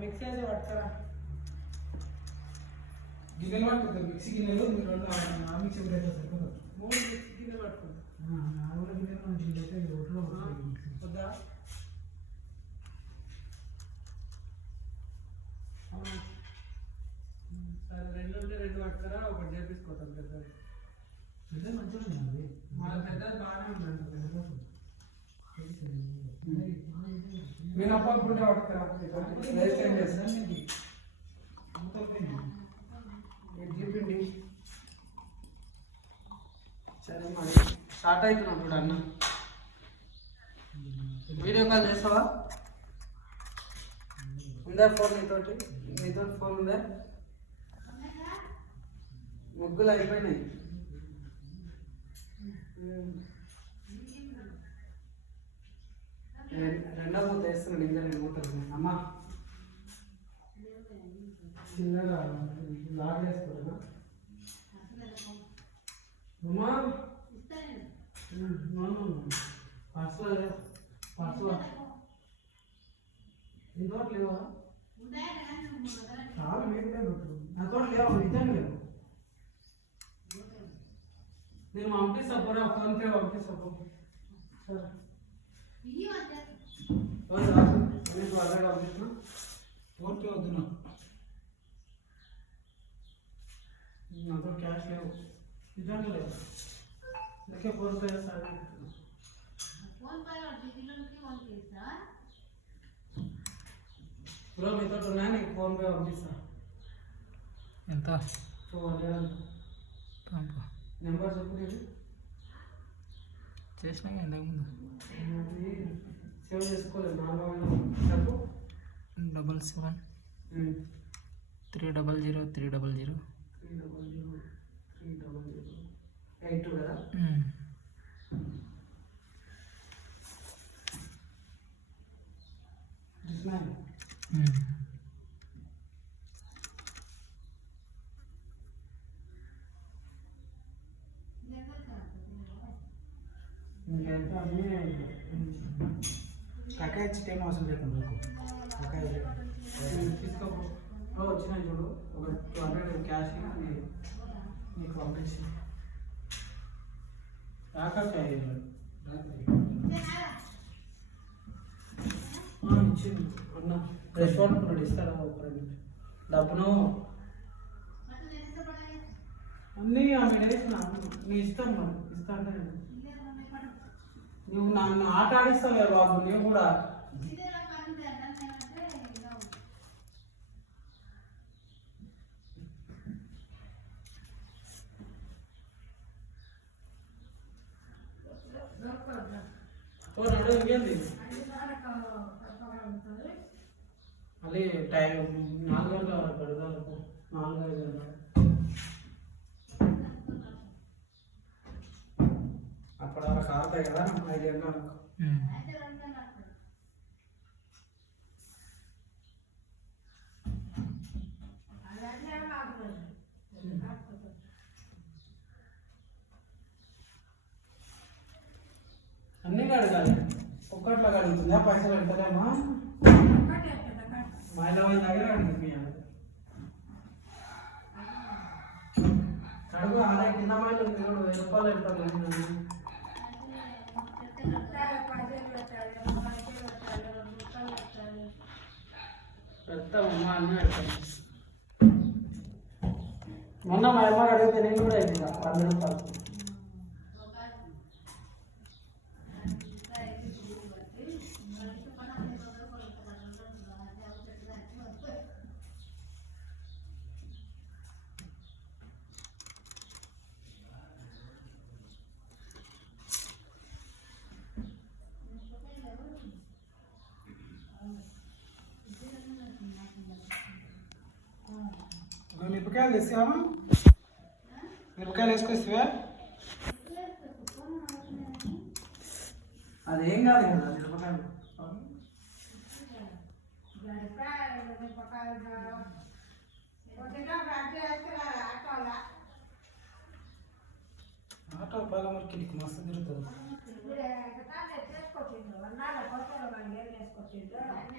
Mix చేసి పట్టుకరా. గిన్నెలు పట్టుకుంటారు, మిక్సీ గిన్నెలు మీరు రెండు ఆ మిక్సీ అయితే సరిపోతుంది. 3 మిక్సీ గిన్నెలు పట్టుకుంటాం. నాలుగు గిన్నెలు మంచి అయితే రోడ్లో వద్దా? సరే 2 ఉంటే 2 పట్టుకరా, ఒకటి చేపించుకోతాం పెద్దది. పెద్ద మంచిగా ఉంది. మా పెద్దది బాగానే ఉంటుంది. మినపప్పు కూడా పట్టుకురా. వేస్ట్ ఏం చేస్తాను ఇడ్లీ పిండి. సరే మరి స్టార్ట్ అవుతున్నాం ఇప్పుడు అన్న. వీడియో కాల్ చేస్తావా? ఉందా ఫోన్ నీతో ఫోన్ ఉందా? ముగ్గులు అయిపోయినాయి. రెండో మూత వేస్తున్నాడు, ఇంకా 2 మూతలు. అమ్మా చిన్నగా లాగ్ వేసుకోరా అమ్మా. ఇంకో లేవా? చాలా మీరే నాతో లేవా? నిజంగా లేవు. నేను పంపిస్తా పోరా, ఫోన్పే పంపిస్తా పో. సరే అదే పంపిస్తున్నా. ఫోన్పే వద్దు నాతో క్యాష్ లేవు. నిజంగా లేవు. అందుకే ఫోన్పే చేస్తాను. బ్రో మీతో ఉన్నాయా? నీకు ఫోన్పే పంపిస్తా. ఎంత? 200 పంపు. నెంబర్ చెప్పు. నేను చేసినా ఇంతకుముందు సేవ్ చేసుకోలేదు. 4 చెప్పు. 77 300 300 8 కదా? ఇంకెంత అన్నీ కకాయ టైం అవసరం లేకుండా కకాయ తీసుకో. వచ్చినాయి చూడు, ఒక 200 క్యాష్ నీకు పంపించి. కాకాయ ఇచ్చింది అన్న. ఫ్రెష్ వాడుకున్నాడు, ఇస్తారా? డబ్బును అన్నీ ఆమె వేసిన. నీ ఇష్టం మరి, ఇస్తా అంటే నువ్వు నన్ను ఆట ఆడిస్తావే బాబు. నేను కూడా ఇంకేంది మళ్ళీ టైం 4 గంటల వరకు పెడతాను. 4-5 గంటలు అప్పటి వరకు ఆడతాయి కదా. 5 గంటల వరకు అన్నీ కడగాలి. ఒక్కట్లో కడుగుతుందా? పైసలు పెడతారేమా? మహిళ వాళ్ళ దగ్గర అడుగుతుంది. కడుగు. అదే కింద మైలు 1000 రూపాయలు పెడతాను. పెడతామమ్మా, అన్నీ పెడతాను. మొన్న మా అమ్మ అడిగితే నేను కూడా అయింది 100 రూపాయలు. మిరపకాయలు తెస్తావా? మిరపకాయలు వేసుకొస్తావా? అదేం కాదు కదా మిరపకాయలు. ఆటో పాలమర్కి మస్తు తిరుగుతుంది.